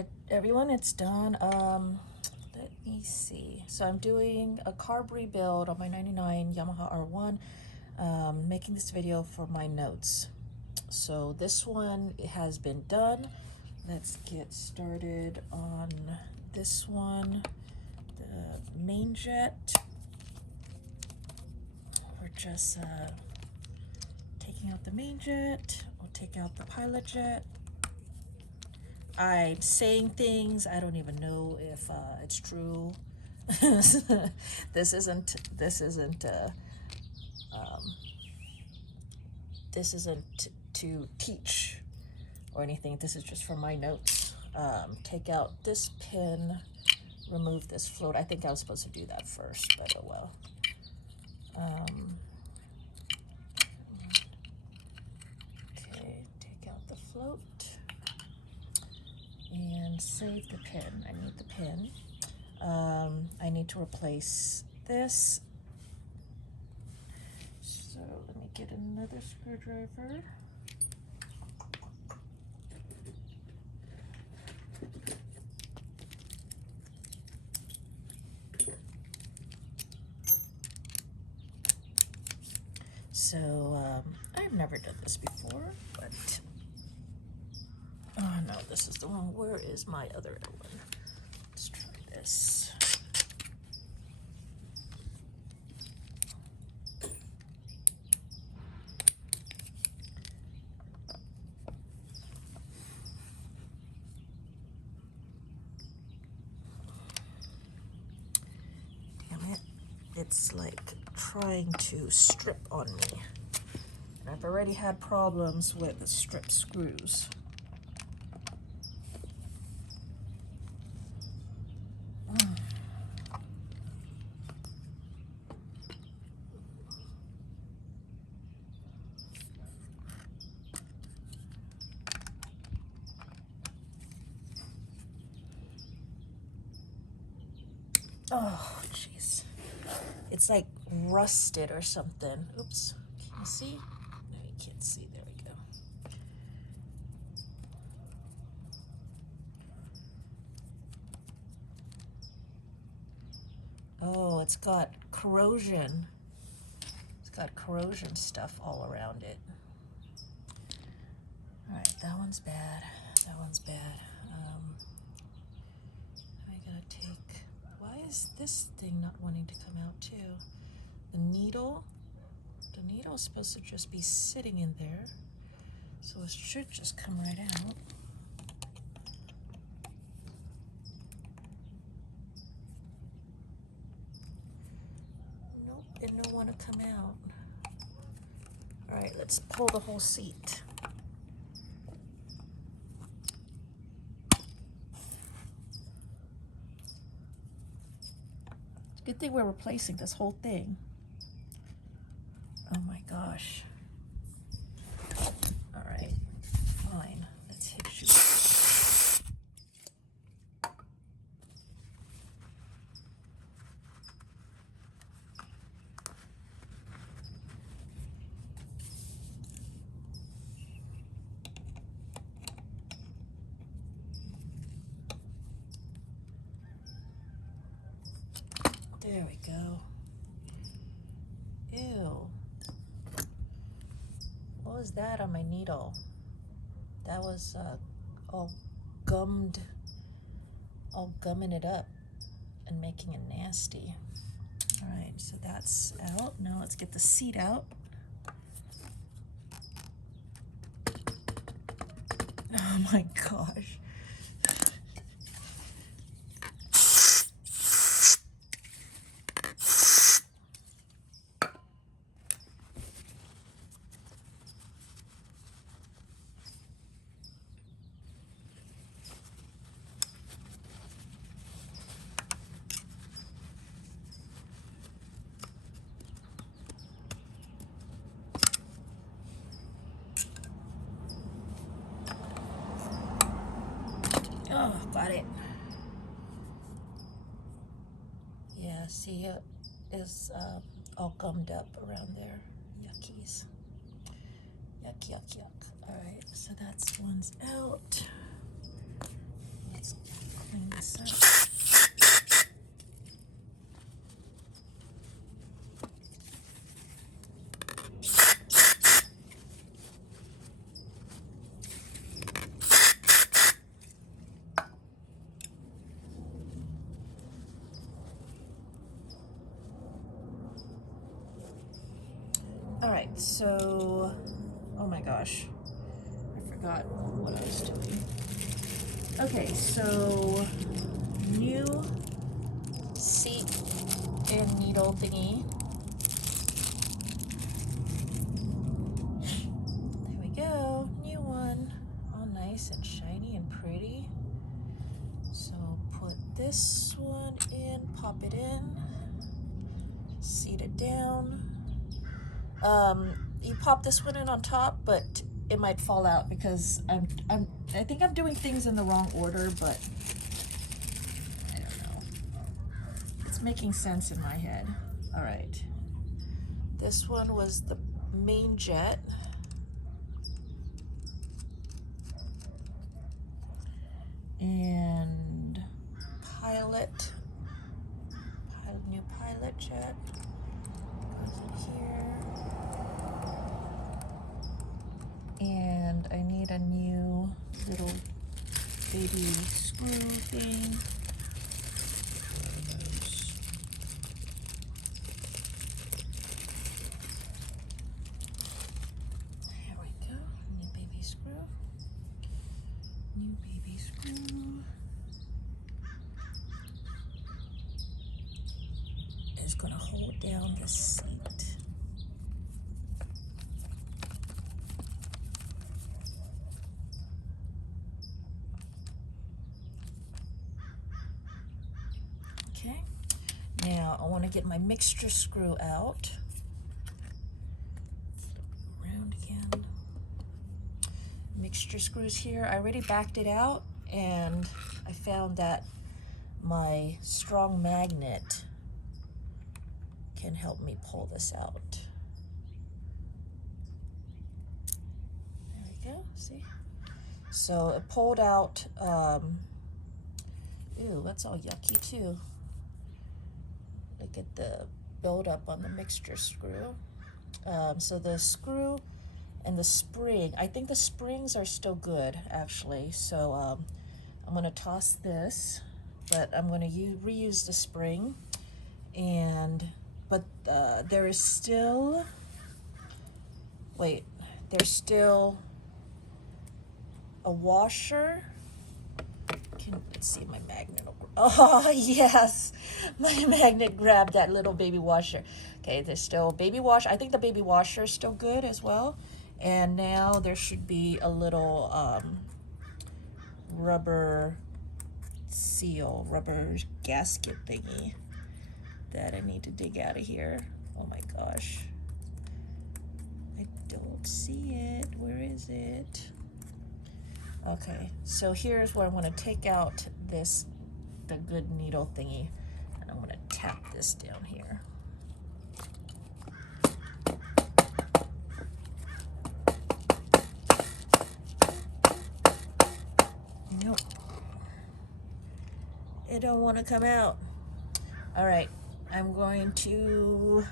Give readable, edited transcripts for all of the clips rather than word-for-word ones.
Alright, everyone, it's done. Let me see. So I'm doing a carb rebuild on my 99 Yamaha R1, making this video for my notes. So this one has been done. Let's get started on this one. The main jet. We're just taking out the main jet. We'll take out the pilot jet. I'm saying things, I don't even know if it's true. This isn't to teach or anything. This is just for my notes. Take out this pin, remove this float. I think I was supposed to do that first, but oh well. Okay, take out the float. And save the pin. I need the pin. I need to replace this. So let me get another screwdriver. So I've never done this before, but oh no, this is the wrong. Where is my other one? Let's try this. Damn it. It's like trying to strip on me. And I've already had problems with the strip screws. Oh, jeez. It's like rusted or something. Oops. Can you see? No, you can't see. There we go. Oh, it's got corrosion. It's got corrosion stuff all around it. All right, that one's bad. That one's bad. I gotta take... Why is this thing not wanting to come out too? The needle is supposed to just be sitting in there, so it should just come right out. Nope, it don't want to come out. All right, let's pull the whole seat. Good thing we're replacing this whole thing. Oh my gosh. All right, fine. Let's hit you. There we go. Ew. What was that on my needle? That was all gumming it up and making it nasty. All right, so that's out. Now let's get the seat out. Oh my gosh. Oh, got it. Yeah, see, it is all gummed up around there. Yuckies. Yuck, yuck, yuck. All right, so that's one's out. Let's so, oh my gosh, I forgot what I was doing. Okay, so new seat and needle thingy. There we go, new one, all nice and shiny and pretty. So put this one in, pop it in, seat it down. You pop this one in on top, but it might fall out because I think I'm doing things in the wrong order, but I don't know. It's making sense in my head. All right. This one was the main jet. And pilot, new pilot jet goes in here. And I need a new little baby screw thing. There we go, new baby screw. New baby screw. Is gonna hold down the seat. Okay, now I want to get my mixture screw out. Around again. Mixture screws here. I already backed it out, and I found that my strong magnet can help me pull this out. There we go, see? So it pulled out, ew, that's all yucky too. Look at the buildup on the mixture screw. So the screw and the spring, I think the springs are still good actually. So I'm gonna toss this, but I'm gonna reuse the spring. But there is still, wait, there's still a washer. Let's see, my magnet will, oh yes, my magnet grabbed that little baby washer. Okay, there's still baby wash. I think the baby washer is still good as well. And now there should be a little rubber seal, rubber gasket thingy that I need to dig out of here. Oh my gosh, I don't see it. Where is it? Okay, so here's where I'm going to take out the good needle thingy, and I'm going to tap this down here. Nope, it don't want to come out. All right, I'm going to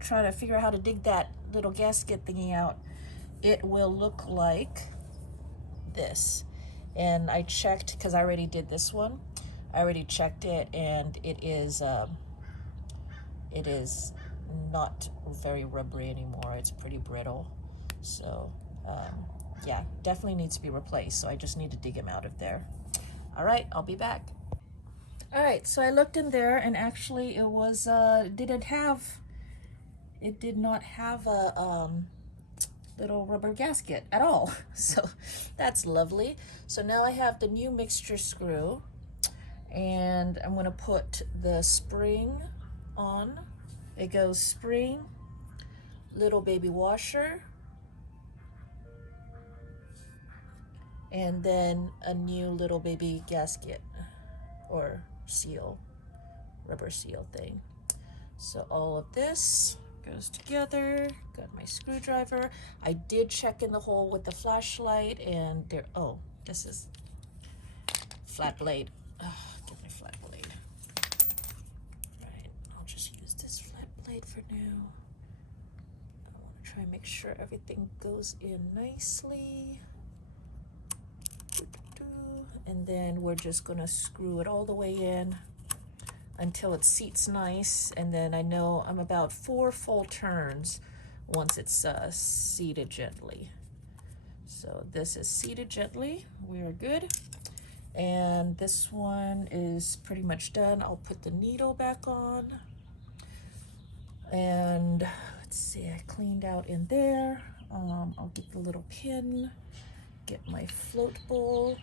try to figure out how to dig that little gasket thingy out. It will look like this, and I checked because I already did this one. I already checked it, and it is not very rubbery anymore. It's pretty brittle. So yeah, definitely needs to be replaced. So I just need to dig him out of there. All right, I'll be back. All right, so I looked in there, and actually it was it did not have a little rubber gasket at all. So that's lovely. So now I have the new mixture screw, and I'm going to put the spring on. It goes spring, little baby washer, and then a new little baby gasket or seal, rubber seal thing. So all of this goes together. Got my screwdriver. I did check in the hole with the flashlight, and there, oh, this is flat blade. Oh, get my flat blade. Right, I'll just use this flat blade for now. I want to try and make sure everything goes in nicely. And then we're just gonna screw it all the way in until it seats nice. And then I know I'm about 4 full turns once it's seated gently. So this is seated gently. We are good. And this one is pretty much done. I'll put the needle back on. And let's see, I cleaned out in there. I'll get the little pin, get my float bowl,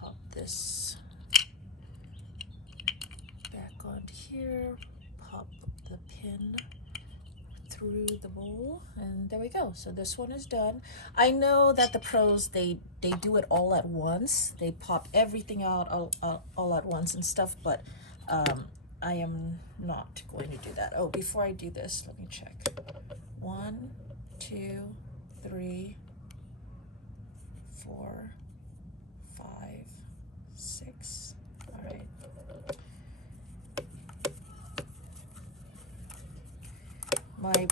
pop this back onto here, pop the pin through the bowl, and there we go. So this one is done. I know that the pros, they do it all at once. They pop everything out all at once and stuff, but I am not going to do that. Oh, before I do this, let me check. 1, 2, 3, 4, 5, 6. All right. My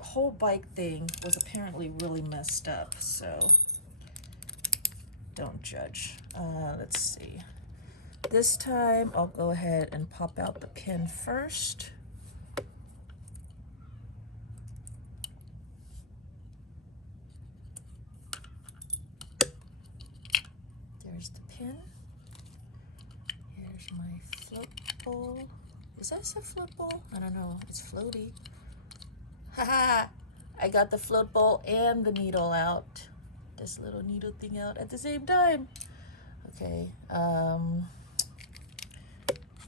whole bike thing was apparently really messed up, so don't judge. Let's see. This time I'll go ahead and pop out the pin first. There's the pin. Here's my float bowl. Is that a float bowl? I don't know. It's floaty. Haha! I got the float bowl and the needle out. This little needle thing out at the same time. Okay.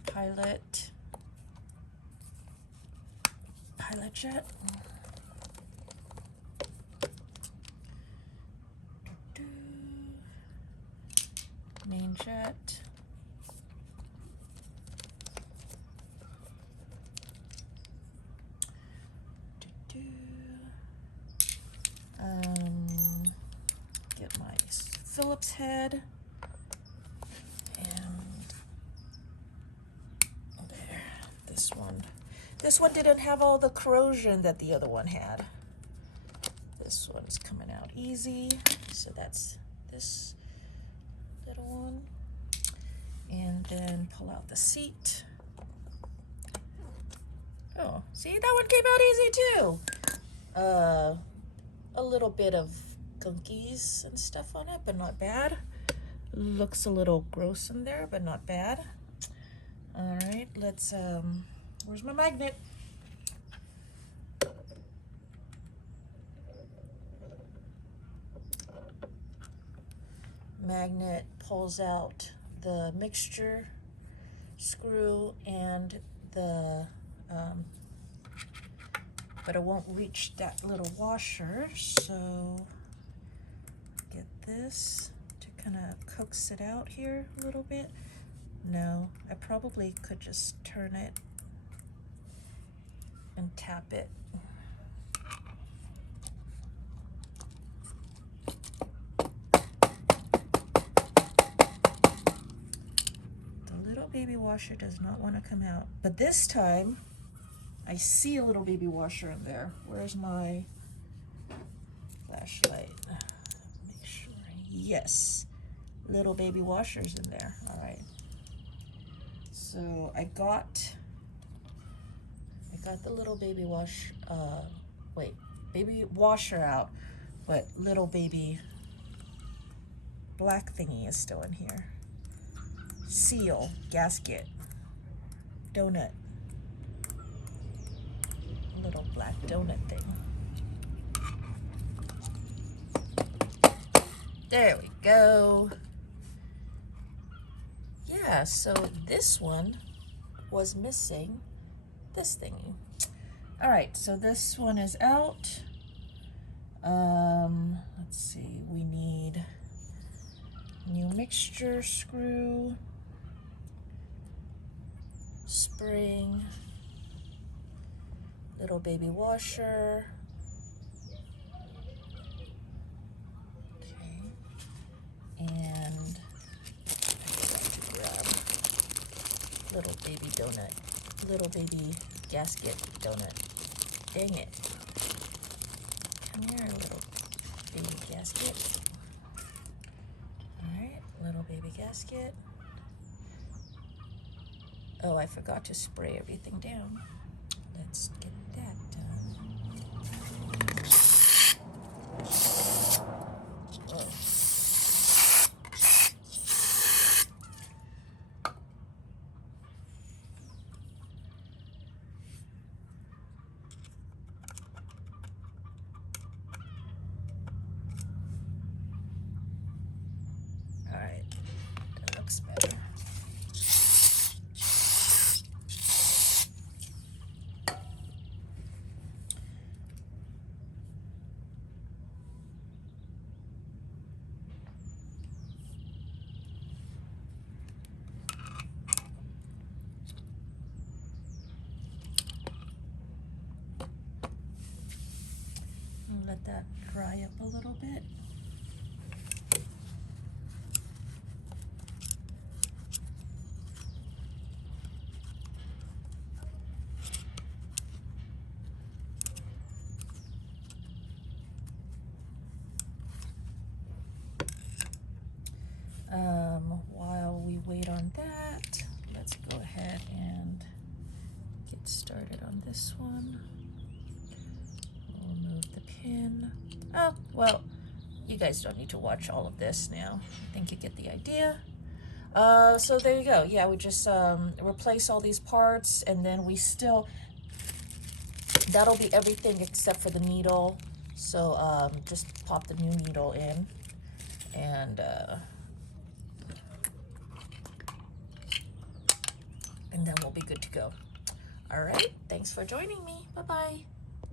Pilot jet. Main jet. Get my Phillips head. This one didn't have all the corrosion that the other one had. This one's coming out easy. So that's this little one. And then pull out the seat. Oh, see, that one came out easy too. A little bit of gunkies and stuff on it, but not bad. Looks a little gross in there, but not bad. All right, let's, where's my magnet? Magnet pulls out the mixture screw and the, but it won't reach that little washer, so get this to kind of coax it out here a little bit. No, I probably could just turn it and tap it. The little baby washer does not want to come out, but this time I see a little baby washer in there. Where's my flashlight? Make sure. Yes, little baby washer's in there. All right. So I got the little baby baby washer out, but little baby black thingy is still in here. Seal, gasket, donut, little black donut thing. There we go. Yeah, so this one was missing this thingy. All right, so this one is out. Let's see, we need new mixture screw, spring, little baby washer. Okay, and little baby donut, little baby gasket donut. Dang it. Come here, little baby gasket. All right, little baby gasket. Oh, I forgot to spray everything down. let's get that done. Whoa. All right, that looks better. Let that dry up a little bit. While we wait on that, let's go ahead and get started on this one. We'll remove the pin. Oh, well, you guys don't need to watch all of this now. I think you get the idea. So there you go. Yeah, we just replace all these parts, and then we still, that'll be everything except for the needle. So just pop the new needle in, and then we'll be good to go. All right, thanks for joining me. Bye-bye.